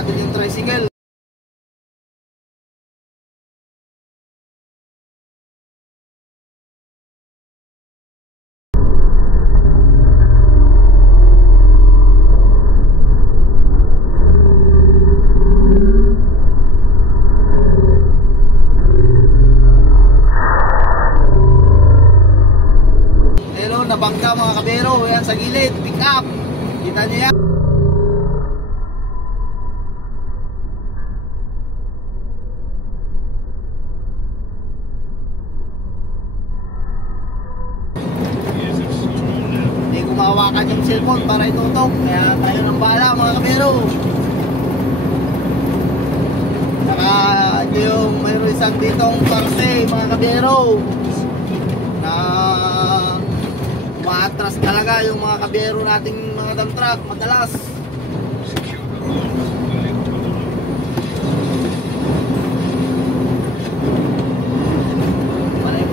natin yung tricycle. Nabangga mga kabero, yan sa gilid, pick up. Kita nyo yan. Hindi ko mahawakan yung cellphone para itutok, kaya tayo nang bahala mga kabero. Saka yung mayroon isang ditong parte mga kabero na maatras talaga yung mga kabiyero nating mga dump truck madalas.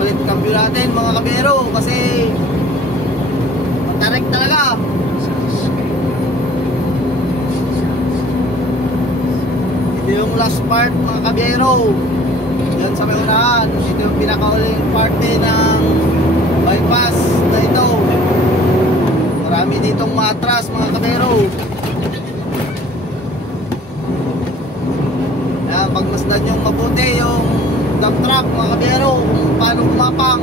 Balik cambio natin mga kabiyero kasi matarik talaga. Ito yung last part mga kabiyero, yan sa may unahan. Ito yung pinakauling parte ng bypass na ito. Marami ditong matras mga kabero. Ayan, pagmasdan yung mabuti yung dump truck mga kabero, kung paano kumapang.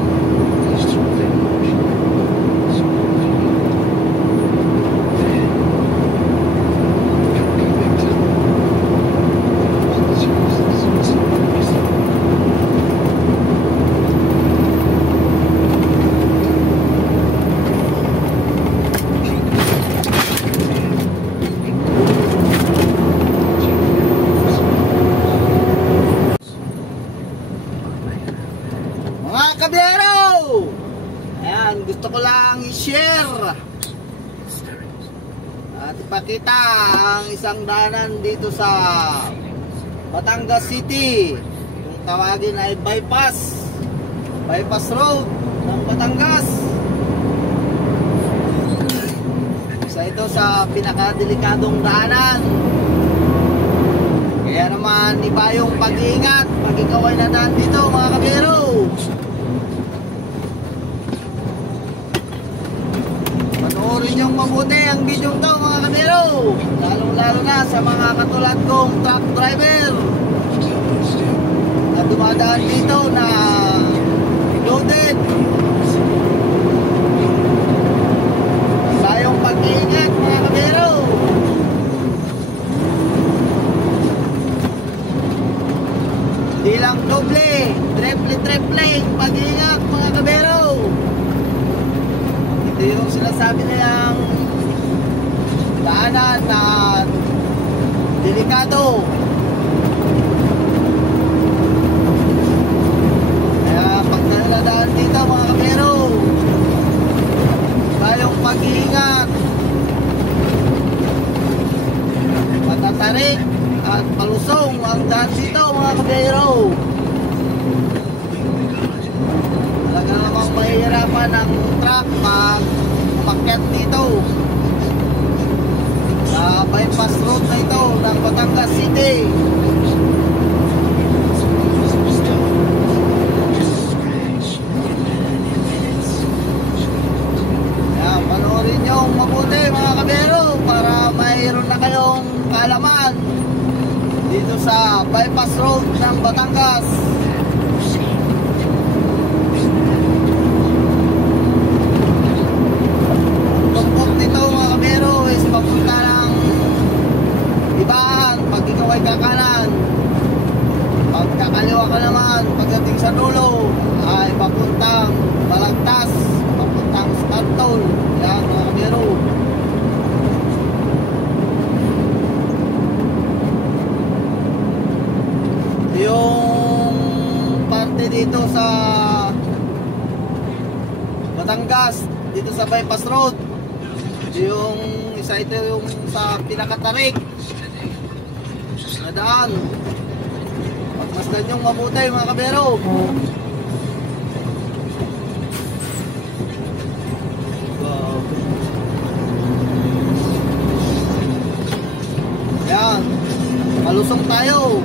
Ayan, gusto ko lang i-share at ipakita ang isang daanan dito sa Batangas City. Kung tawagin ay bypass road ng Batangas. Isa ito sa pinakadelikadong daanan, kaya naman iba yung pag-iingat pag ikaw ay nadaan dito mga kabiro. Panoorin yung mabuti ang video to mga kabiro, lalong-lalo na sa mga katulad kong truck driver na dumadaan dito na loaded. Sayong pag-iingat mga kabiro. Hindi lang doble, triple pag-iingat mga kabiro. Ito yung sinasabi nilang daanan na delikado. Kaya pag naladaan dito mga kabiro, tayong pag-iingat, matatarik at palusong ang daan dito mga kabiro. Talaga namang mahihirapan ang truck pag umakyat dito sa bypass road na ito ng Batangas City. Kaya panoorin nyo mabuti mga kabero para mayroon na kayong kaalaman dito sa bypass road ng Batangas. Tungkol nito mga kabero is papunta ng Ibaan pag ikaw ay kakanan. Pag kakaliwa ka naman pagdating sa dulo ay papuntang Balagtas, papuntang Stanton. Yan mga kabero. Yung parte dito sa Batangas, dito sa bypass road, yung isa ito yung sa pinakatarik na daan. Pagmasdan yung mabuti mga kabero. Yan. Malusong tayo.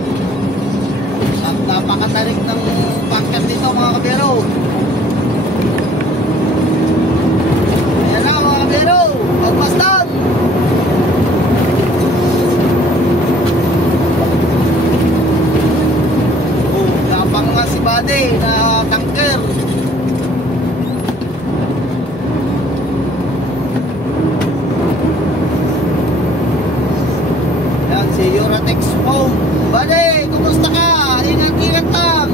At napakatarik ng pangkat dito mga kabiyero. Ayan na mga kabiyero, pagmasdan. Oh, napang nga si Buddy na tanker. Ayan si Uratex Foam. Buddy, kumusta ka? Ingat-ingat lang.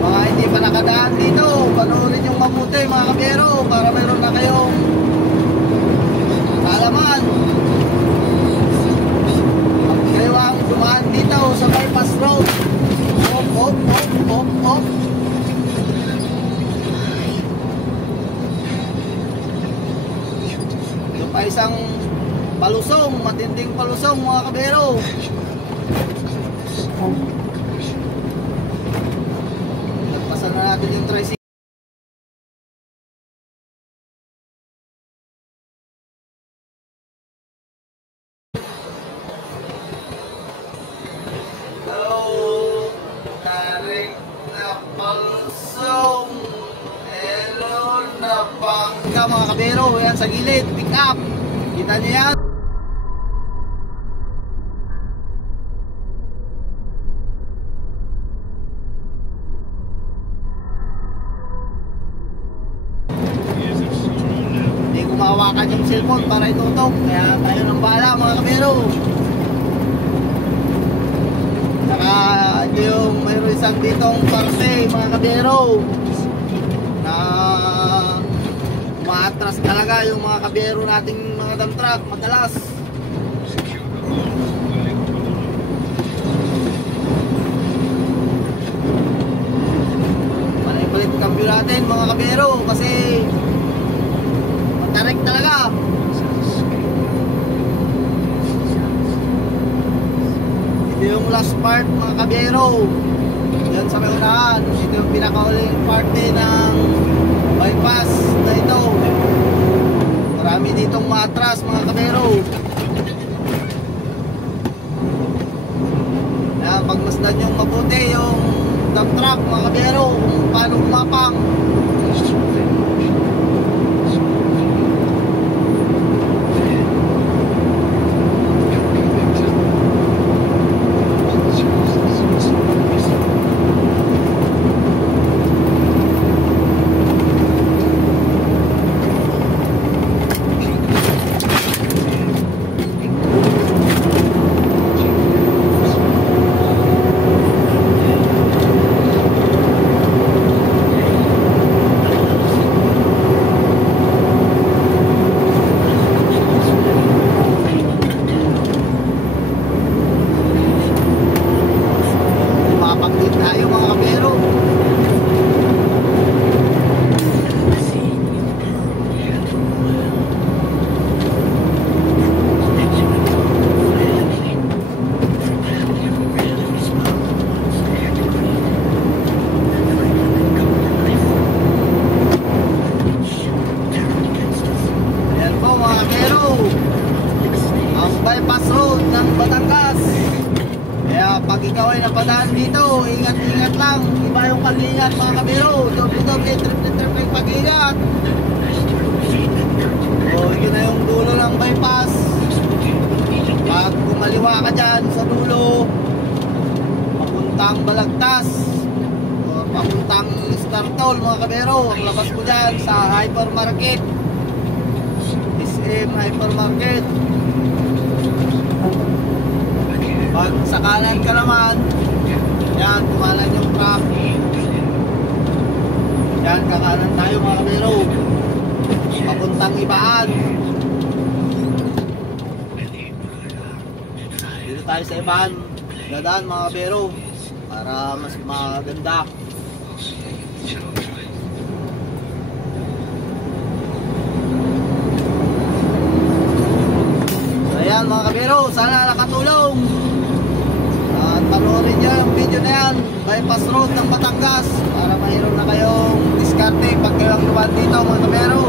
Mga hindi pa nakadaan dito, panoorin yung mabuti mga kabiyero para meron na kayong kaalaman. At kayo ang dumaan dito sa bypass road. Hop, hop, hop, hop, hop. Ito pa isang palusong, matinding palusong mga kabiyero. Nagpasan na natin yung tricycle. Hello, tarik na palusong. Hello na bangka mga kabiyero. Yan sa gilid, pick up. Kita nyo yan. Hindi ko mahawakan yung cellphone para itutok. Kaya tayo ng bahala mga kabiyero. Saka ito yung mayroon isang ditong parte mga kabiyero na maatras talaga yung mga kabiyero nating mga dump truck madalas. Balik cambio natin mga kabiyero kasi matarik talaga. Ito yung last part mga kabiyero. Yan sa may unahan. Ito yung pinakauling parte ng bypass na ito. Marami ditong matras mga kabiyero. Yan, pagmasdan yung mabuti yung dump truck mga kabiyero kung paano kumapang. bypass road ng Batangas. Kaya pag ikaw ay napadaan dito, ingat-ingat lang. Iba yung pag-ingat mga kabiro. Doble-doble, triple pag-ingat. So, yun na yung dulo ng bypass. Pag kumaliwa ka dyan sa dulo, papuntang Balagtas o papuntang Startol mga kabiro, ang labas mo dyan sa hypermarket, SM hypermarket. Pag sa kanan ka naman, yan, kumalan yung truck. Yan, kakanan tayo mga kabiro, papuntang Ibaan. Dito tayo sa Ibaan, dadaan mga kabiro para mas maganda. So ayan mga kabiro, sana nakatulong. At panoorin nyo yung video na yan, bypass road ng Batangas, para mayroon na kayong diskarte pag kayo ang luwan dito mga kabiro.